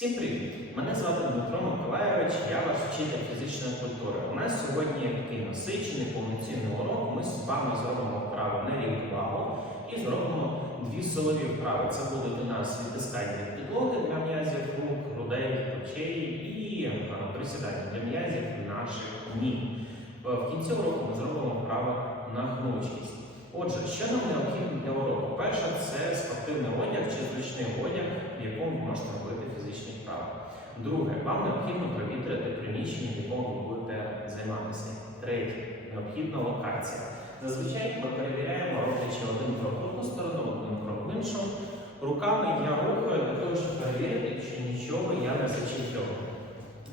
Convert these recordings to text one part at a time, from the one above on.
Всім привіт! Мене звати Дмитро Миколайович, я ваш вчитель фізичної культури. У нас сьогодні такий насичений повноцінний урок. Ми з вами зробимо вправи на рівновагу і зробимо дві силові вправи. Це будуть у нас відтискання підлоги для м'язів рук, грудей, плечей і присідання для м'язів наших ніг. Е, В кінці уроку ми зробимо вправи на гнучкість. Отже, що нам необхідно для уроку? Перше, це спортивний одяг чи звичний одяг, в якому ви можете робити фізичні вправи. Друге, вам необхідно провітрити приміщення, в якому ви будете займатися. Третє, необхідна локація. Зазвичай ми перевіряємо, роблячи один крок в одну сторону, один крок в іншу. Руками я рухаю для того, щоб перевірити, чи нічого я не зачепив.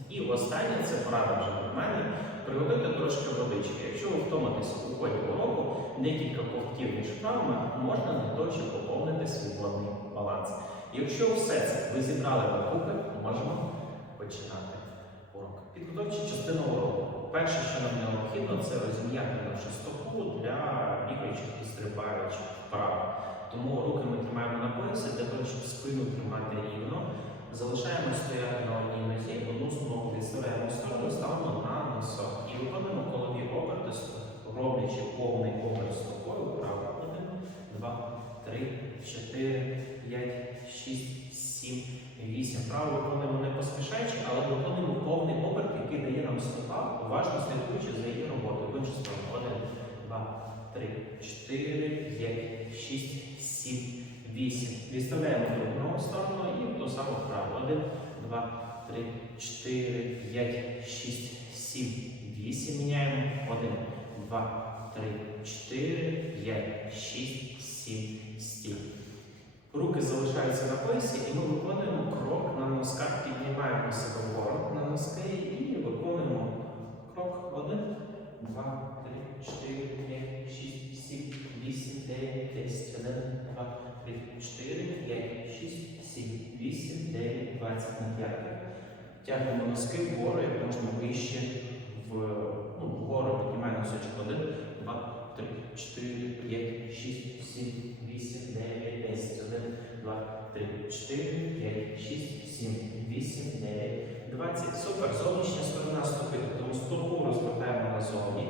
І останнє це порада вже від мене. Приготуйте трошки водички. Якщо ви втомитеся у ході уроку, декілька ковтків між вправами можна для того, щоб поповнити свій водний баланс. Якщо все це ви зібрали докупи, можемо починати урок. Підготовчі частину уроку. Перше, що нам необхідно, це розім'яти нашу стопу для бігаючих і стрибаючих вправ. Тому руки ми тримаємо на поясі для того, щоб спину тримати рівно. Залишаємо стояти на одній нозі, одну ногу відставляємо в сторону, ставимо на носок. І виконуємо колові оберти, роблячи повний оберт стопою. Право. Один, два, три, чотири, п'ять, шість, сім, вісім. Право виконуємо не поспішаючи, але виконуємо повний оберт, який дає нам стопа, уважно слідкуючи за її роботою. В іншу сторону. Один, два, три, чотири, п'ять, шість, сім. 8. Відставляємо другу сторону і ту саму вправо. 1, 2, 3, 4, 5, 6, 7, 8. Міняємо. 1, 2, 3, 4, 5, 6, 7, стіл. Руки залишаються на поясі і ми виконуємо крок на носках, піднімаємо себе вгору на носки і виконуємо крок 1, 2, 3, 4, 5, 6, 7, 8, 9, 10, 1, 2, 3, 4, 5, 6, 7, 8, 9, 20 на п'ятки. Тягнемо носки вгору, як можна вище в, ну, вгору піднімаємо носочок 1, 2, 3, 4, 5, 6, 7, 8, 9, 10, 1, 2, 3, 4, 5, 6, 7, 8, 9, 20. Супер. Зовнішня сторона стопи, тому стопу розвертаємо назовні.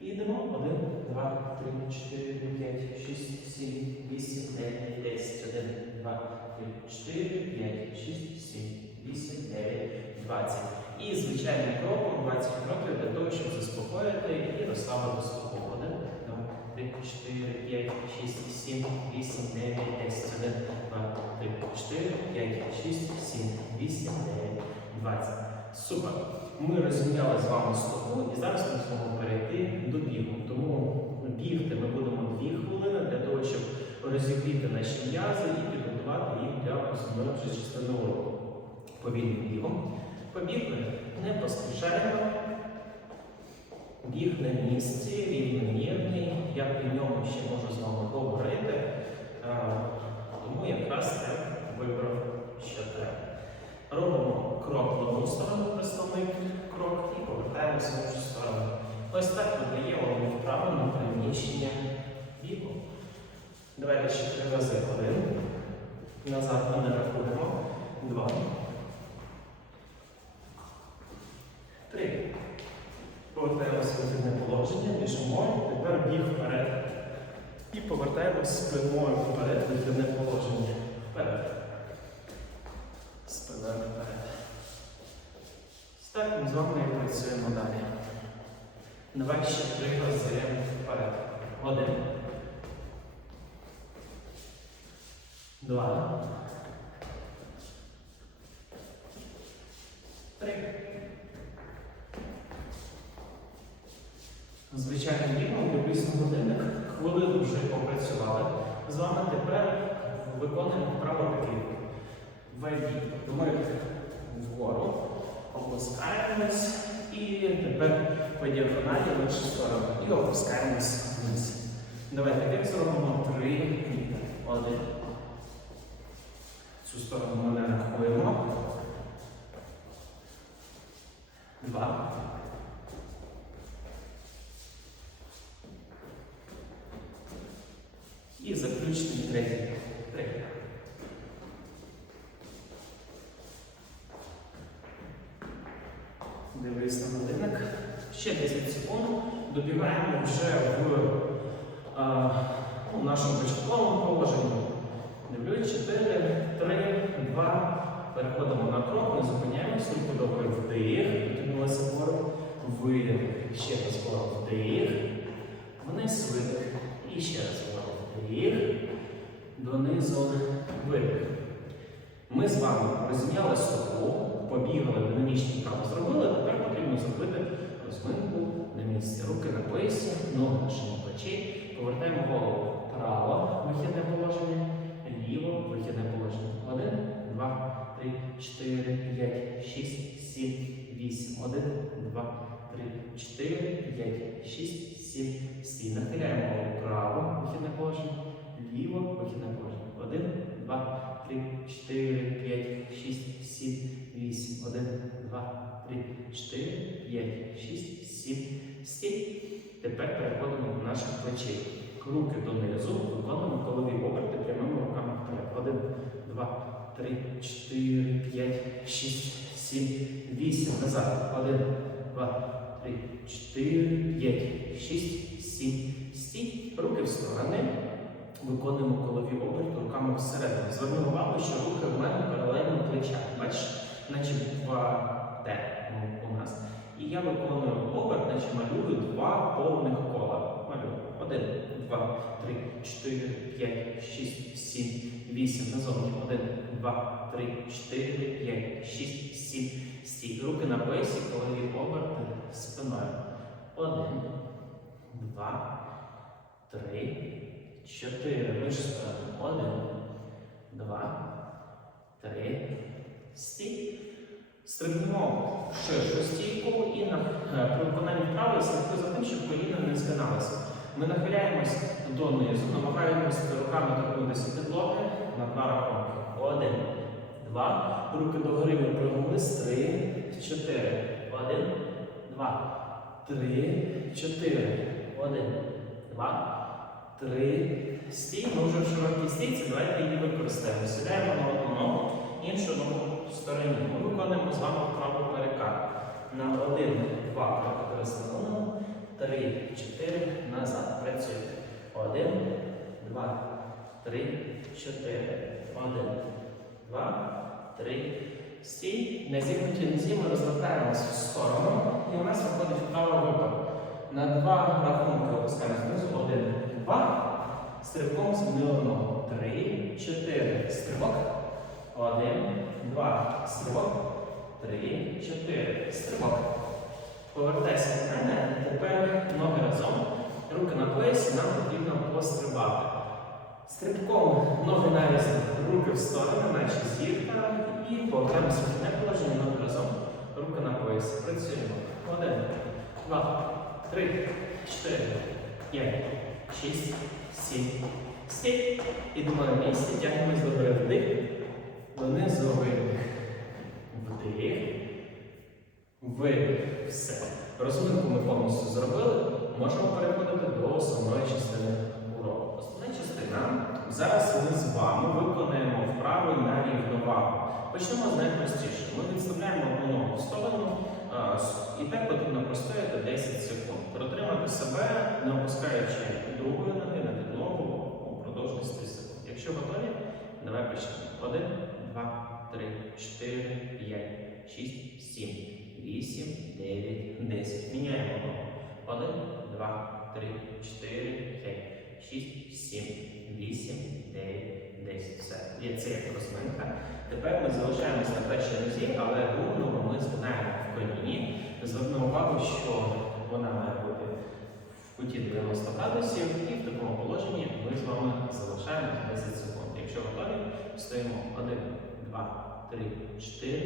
І йдемо 1, 2, 3, 4, 5, 6, 7, 8, 9, 10, 1, 2, 3, 4, 5, 6, 7, 8, 9, 20. І звичайним кроком 20 кроків для того, щоб заспокоїти і розслабити стопу. 1, 2, 3, 4, 5, 6, 7, 8, 9, 10, 1, 2, 3, 4, 5, 6, 7, 8, 9, 20. Супер. Ми розім'яли з вами стопу і зараз ми зможемо перейти до бігу. Тому бігти ми будемо 2 хвилини для того, щоб розігріти наші м'язи і підготувати їх для основної вже частини уроку. Повільним бігом. Побігли, не поспішаємо. Біг на місці, рівномірний. Я при ньому ще можу з вами говорити. Е, Тому якраз я вибрав, що треба. Робимо крок в одну сторону, представник крок, і повертаємося в іншу сторону. Ось так ми вправо на приміщення бігу. Давайте ще три рази. Один. Назад ми не рахуємо. Два. Три. Повертаємося в вихідне положення, біжимо. Тепер біг вперед. І повертаємося спиною вперед в вихідне положення. Вперед. Спина вперед. Так ми з вами і працюємо далі. Давай ще три рази вперед. Один. Два. Три. Звичайно, бігом дивлюсь на годинник. Хвилину вже попрацювали. З вами тепер виконуємо вправо такий. Вайбі. Ми вгору опускаємось і тепер по діагоналі в іншу сторону. І опускаємось вниз. Давайте як зробимо три кліпи. Один. Цю сторону ми не рахуємо. Два. І заключний третій. Третій. Дивись на годинник. Ще 10 секунд. Добігаємо вже в а, ну, нашому початковому положенні. Дивлюсь, 4, 3, 2. Переходимо на крок, не зупиняємося, руку добре вдих, підтягнулися вгору, видих, ще раз вгору вдих, вниз видих. І ще раз вгору вдих, донизу видих. Ми з вами розім'яли стопу, побігали, динамічні вправи зробили, тепер потрібно зробити розминку на місці. Руки на поясі, ноги на шині плечі. Повертаємо голову вправо, вихідне положення, ліво, вихідне положення. Один, два, три, чотири, п'ять, шість, сім, вісім. Один, два, три, чотири, п'ять, шість, сім, стій. Нахиляємо вправо, вихідне положення, ліво, вихідне положення. Один, два, три, чотири, п'ять, шість, сім, вісім. Один, два, три, чотири, п'ять, шість, сім, стій. Тепер переходимо до наших плечей. Руки донизу, виконуємо колові оберти прямими руками вперед. Один, два, три, чотири, п'ять, шість, сім, вісім. Назад. Один, два, три, чотири, п'ять, шість, сім. Стій. Руки в сторони. Виконуємо колові оберти руками всередину. Зверни увагу, що руки в мене паралельно плечам. Бачиш, наче буква Т у нас. І я виконую оберт, наче малюю два повних кола. Малюю. Один, два, три, чотири, п'ять, шість, сім, вісім. Назовні. Один, два, три, чотири, п'ять, шість, сім. Стій. Руки на поясі, колові оберти спиною. Один, два, три, чотири. Вище сторони. Один, два, три. Стій. Стрибнемо в ширшу стійку і на, при виконанні вправи слідкуй за тим, щоб коліна не згиналися. Ми нахиляємось донизу, намагаємося руками торкнутися підлоги на два рахунки. Один, два. Руки догори ми прогнулись. Три, чотири. Один, два, три, чотири. Один, два, три. Стій. Ми вже в широкій стійці. Давайте її використаємо. Сідаємо на одну ногу, іншу ногу в стороні. Ми виконуємо з вами вправу перекат. На один, два, перекористаємо. Три, чотири, назад. Працюємо. Один, два, три, чотири. Один, два, три. Стій. На зігнутій нозі ми розвертаємося в сторону. І у нас виходить вправа випад. На два рахунки опускаємося знизу. Один, два. Стрибком змінили ногу. Три, чотири. Стрибок. Один, два. Стрибок. Три, чотири. Стрибок. Повертайся до мене. Тепер ноги разом. Руки на поясі. Нам потрібно пострибати. Стрибком ноги навісно, руки в сторони, наче зірка. І повертаємося в одне положення, ноги разом. Руки на поясі. Працюємо. Один, два, три, чотири, п'ять, шість, сім. Стій. Ідемо на місці, тягнемось до вдих. Донизу видих. Вдих. Видих. Все. Розминку ми повністю зробили. Можемо переходити до основної частини уроку. Основна частина. Зараз ми з вами виконаємо вправи на рівновагу. Почнемо з найпростіше. Ми відставляємо одну ногу в сторону. І так потрібно простояти 10 секунд. Протримати себе, не опускаючи другої ноги на підлогу упродовж 10 секунд. Якщо готові, давай почнемо. Один, 8, 9, 10. Міняємо. 1, 2, 3, 4, 5, 6, 7, 8, 9, 10. Все. Є це як розминка. Тепер ми залишаємось на першій нозі, але грудного ми згинаємо в коліні. Звернемо увагу, що вона має бути в куті 90 градусів, і в такому положенні ми з вами залишаємо 10 секунд. Якщо готові, стоїмо 1, 2, 3, 4,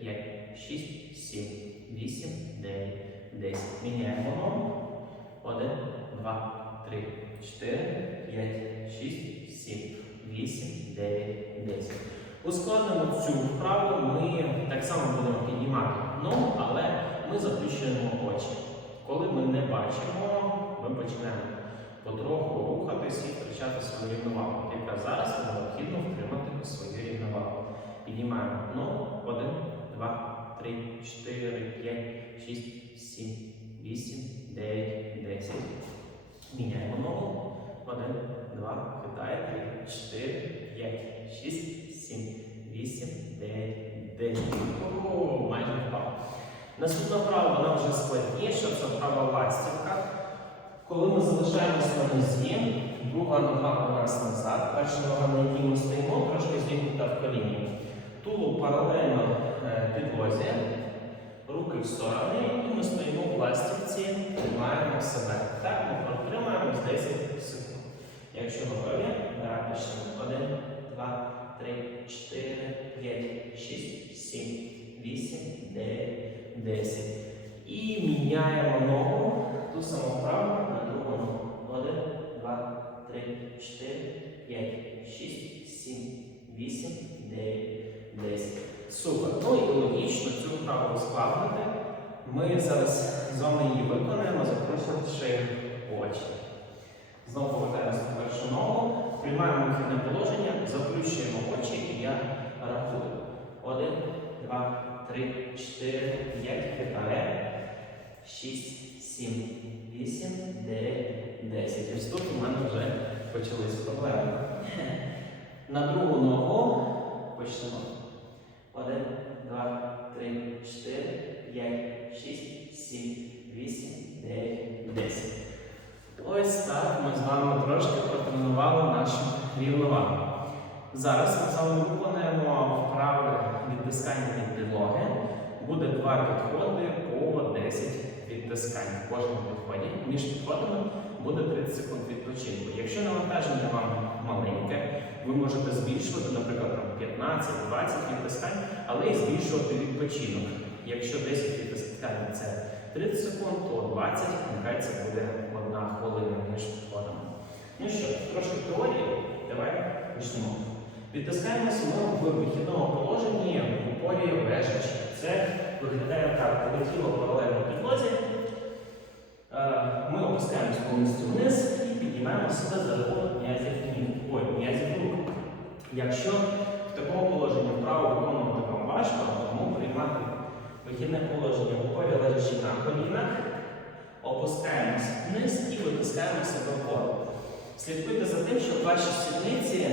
5, 6, 7. 8, 9, 10. Міняємо ногу. 1, 2, 3, 4, 5, 6, 7, 8, 9, 10. Ускладнимо цю вправу, ми так само будемо піднімати ногу, але ми заплющуємо очі. Коли ми не бачимо, ми починаємо потроху рухатись і втрачати свою рівновагу. Яка зараз необхідно втримати свою рівновагу. Піднімаємо ногу. Один, два, три, чотири, п'ять, шість, сім, вісім, дев'ять, десять. Міняємо ногу. Один, два, хитає, три, чотири, п'ять, шість, сім, вісім, дев'ять, десять. О, майже впав. Наступна вправа, вона вже складніша, це вправа ластівка. Коли ми залишаємося на нозі, друга нога у нас назад, перша нога, на якій ми стоїмо, трошки зігнута в коліні. Тулуб паралельно підлозі, руки в сторони, і ми стоїмо в ластівці, тримаємо себе. Так, ми протримаємо з 10 секунд. Якщо готові, давай почнемо. Один, два, три, чотири, п'ять, шість, сім, вісім, дев'ять, десять. І міняємо ногу, ту саму вправу на другу ногу. Один, два, три, чотири, п'ять, шість, сім, вісім, дев'ять, десять. Супер. Ну і логічно цю вправу складати. Ми зараз з вами її виконаємо, закручуючи очі. Знову повертаємося на першу ногу, приймаємо вихідне положення, заплющуємо очі і я рахую. Один, два, три, чотири, п'ять, хитає. Шість, сім, вісім, дев'ять, десять. Ось тут у мене вже почались проблеми. На другу ногу почнемо. Один, два, три, чотири, п'ять, шість, сім, вісім, дев'ять, десять. Ось так ми з вами трошки протренували нашу рівновагу. Зараз ми з вами виконаємо вправи відтискання від підлоги. Буде два підходи по 10 відтискань в кожному підході. Між підходами буде 30 секунд відпочинку. Якщо навантаження вам маленьке, ви можете збільшувати, наприклад, 15-20 відтискань, але і збільшувати відпочинок. Якщо 10 відтискань це 30 секунд, то 20, нехай це буде одна хвилина між підходами. Ну що, трошки теорії, давай почнемо. Відтискаємося ми в вихідному положенні в упорі лежачи. Це виглядає так, коли тіло паралельно підлозі. Е, Ми опускаємося повністю вниз і піднімаємо себе за рахунок м'язів ніг. Ой, м'язів рук. Якщо в такому положенні вправо виконувати вам важко, тому приймати вихідне положення в упорі лежачи на колінах, опускаємося вниз і витискаємо себе вгору. Слідкуйте за тим, щоб ваші сідниці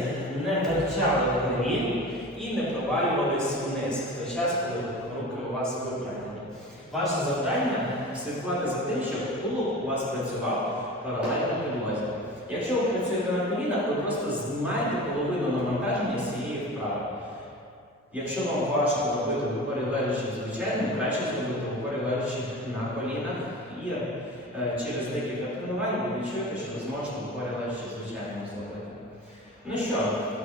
не торчали вгорі і не провалювались вниз в той час, коли руки у вас випрямлені. Ваше завдання слідкувати за тим, щоб тулуб у вас працював паралельно підлозі. Якщо ви працюєте на колінах, ви просто знімаєте половину навантаження цієї вправи. Якщо вам важко робити в упорі звичайно, краще зробити в упорі на колінах і е, через декілька тренувань ви відчуєте, що ви зможете в упорі звичайно, зробити. Ну що,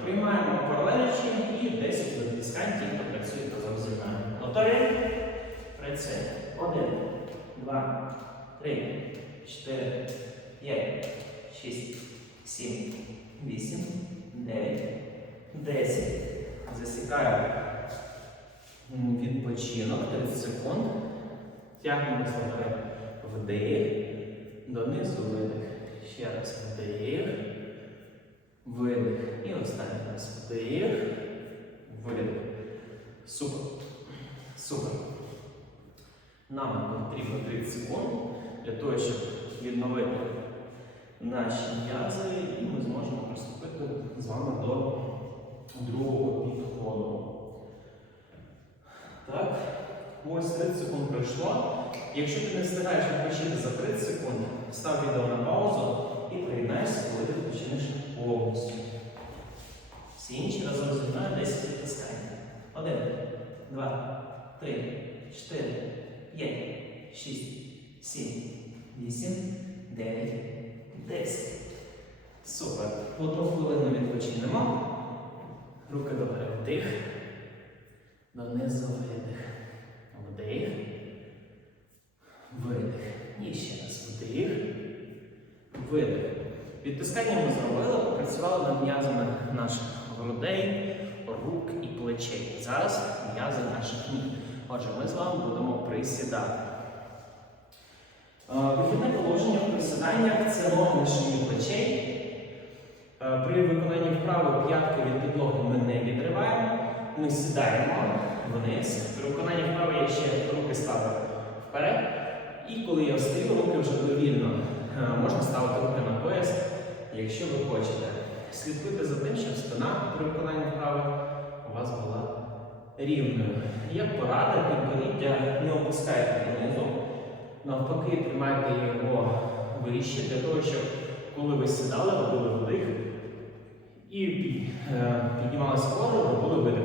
приймаємо паралелічі і 10 витискань, ті, хто працює разом зі мною. Готові? Працюємо. Один, два, три, чотири, п'ять, шість, сім, вісім, дев'ять, десять. Засікаю відпочинок 30 секунд. Тягнемо себе вдих, донизу видих. Ще раз вдих, видих. І останній раз вдих, видих. Супер. Супер. Нам потрібно 30 секунд для того, щоб відновити наші м'язи, і ми зможемо приступити з вами до другого підходу. Так, ось 30 секунд пройшло. Якщо ти не встигаєш відпочити за 30 секунд, став відео на паузу і приєднайся, коли ти відпочинеш повністю. Всі інші разом зі мною 10 відтискань. Один, два, три, чотири, п'ять, шість, сім, вісім, дев'ять, десять. Супер. Одну хвилину відпочинемо. Руки догори. Вдих. Донизу видих. Вдих. Видих. І ще раз вдих. Видих. Відтискання ми зробили, попрацювали над м'язами наших грудей, рук і плечей. Зараз м'язи наших ніг. Отже, ми з вами будемо присідати. Е, Вихідне положення в присіданнях це ноги на шиї плечей. При виконанні вправи п'ятки від підлоги ми не відриваємо. Ми сідаємо вниз. При виконанні вправи я ще руки ставлю вперед. І коли я встаю, руки вже довільно. Е, Можна ставити руки на пояс, якщо ви хочете. Слідкуйте за тим, щоб спина при виконанні вправи у вас була рівною. Як порада, підборіддя не опускайте донизу. Навпаки, тримайте його вище для того, щоб коли ви сідали, робили вдих і е, піднімалися вгору, робили видих.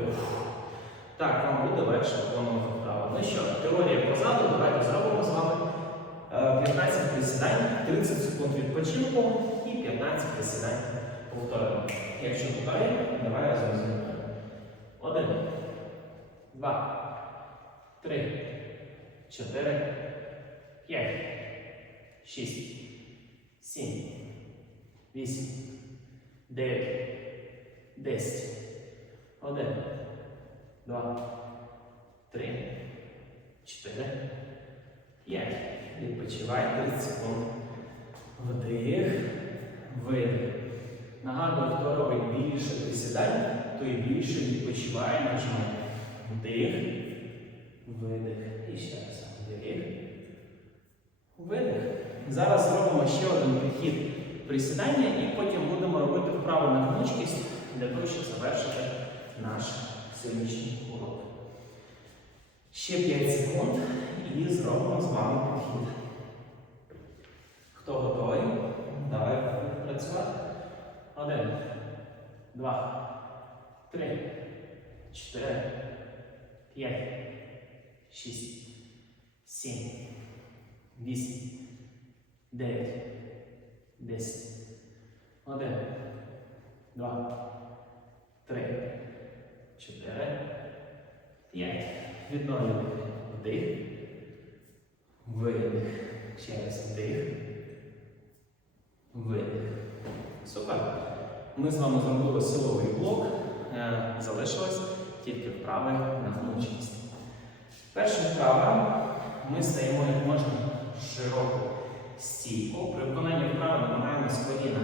Так, вам буде легше виконувати вправо. Ну що, теорія позаду, давайте зробимо з вами е, 15 присідань, 30 секунд відпочинку і 15 присідань повторимо. Якщо готові, давай разом мною. Один, два, три, чотири, п'ять, шість, сім, вісім, дев'ять, десять. Один, два, три, чотири, п'ять. Відпочивай 30 секунд. Вдих, видих. Нагадую, хто робить більше присідань, той більше відпочиває нажимає. Вдих, видих. І ще раз. Вдих. Видих. Зараз зробимо ще один підхід присідання і потім будемо робити вправу на гнучкість для того, щоб завершити наш сьогоднішній урок. Ще 5 секунд і зробимо з вами підхід. Хто готовий? Давай працювати. Один, два, три, чотири, п'ять, шість, сім, вісім, дев'ять, десять. Один, два, три, чотири, п'ять. Відновлюємо вдих, видих. Ще раз вдих, видих. Супер. Ми з вами зробили силовий блок. Е, Залишилось тільки вправи на гнучкість. Перша вправа. Ми стаємо як можна широко стійку. При виконанні вправи намагаємось коліна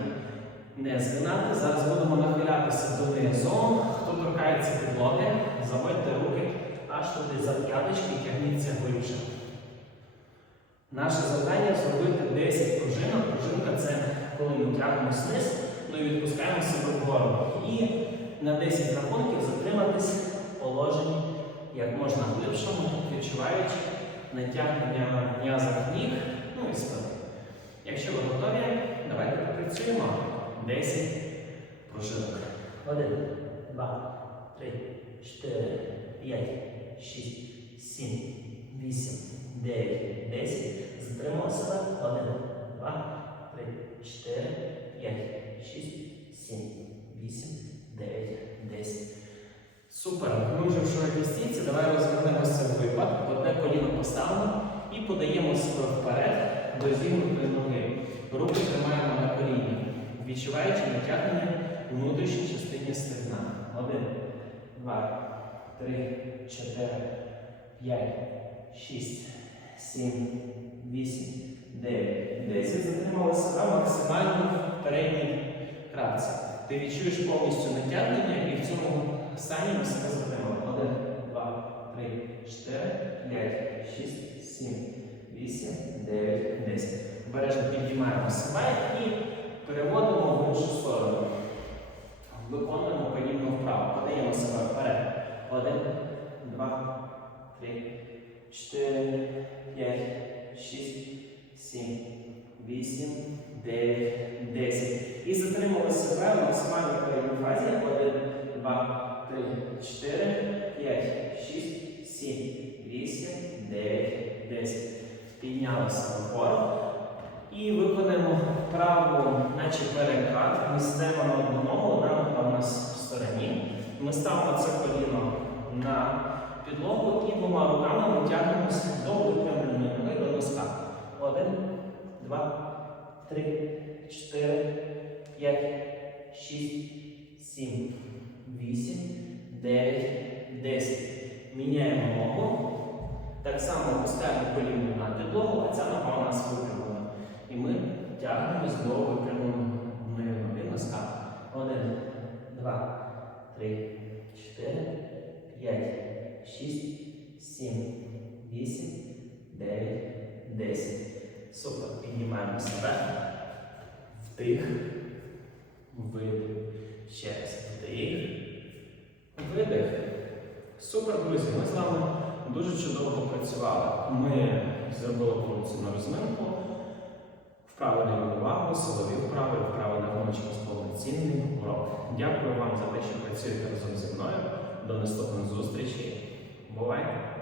не згинати. Зараз будемо нахилятися донизу. Хто торкається підлоги, заводьте руки аж туди за п'яточки і тягніться глибше. Наше завдання зробити 10 пружинок. Пружинка це коли ми тягнемось вниз, ну і відпускаємо себе вгору. І на 10 рахунків затриматись в положенні як можна глибшому, відчуваючи натягнення м'язах ніг, ну і спини. Якщо ви готові, давайте попрацюємо 10 пружинок. Один, два, три, чотири, п'ять, шість, сім, вісім, дев'ять, десять. Затримали себе. Один, два, три, чотири, п'ять, шість, сім, вісім, дев'ять, десять. Супер. Ми вже в широкій стійці. Давай розвернемося в випад. Одне коліно поставимо і подаємо себе вперед до зігнутої ноги. Руки тримаємо на відчуваючи натягнення в внутрішній частині стегна. Один, два, три, чотири, п'ять, шість, сім, вісім, дев'ять, десять. Затримали себе максимально в передній крапці. Ти відчуєш повністю натягнення і в цьому стані ми себе затримали. Один, два, три, чотири, п'ять, шість, сім, вісім, дев'ять, десять. Бережно підіймаємо себе і переводимо в іншу сторону. Виконуємо подібну вправу. Подаємо себе вперед. Один, два, три, чотири, п'ять, шість, сім, вісім, дев'ять, десять. І затримали себе в максимальній передній фазі. Один, два, три, чотири, п'ять, шість, сім, вісім, дев'ять, десять. Піднялися вгору. І виконаємо вправу, наче перекат. Ми сидимо на одну ногу, одна нога у нас в стороні. Ми ставимо це коліно на підлогу і двома руками ми тягнемося до випрямленої ноги до носка. Один, два, три, чотири, п'ять, шість, сім, вісім, дев'ять, десять. Міняємо ногу. Так само опускаємо коліно на підлогу, а ця нога у нас випрямлена. І ми тягнемось до випрямленої ноги носка. Один, два, три, чотири, п'ять, шість, сім, вісім, дев'ять, десять. вдих, видих. Ще раз вдих, видих. Супер, друзі, ми з вами дуже чудово попрацювали. Ми зробили повноцінну розминку, вправили увагу, силові вправи, вправи на гоночку з повноцінний урок. Дякую вам за те, що працюєте разом зі мною. До наступних зустрічей. Бувайте!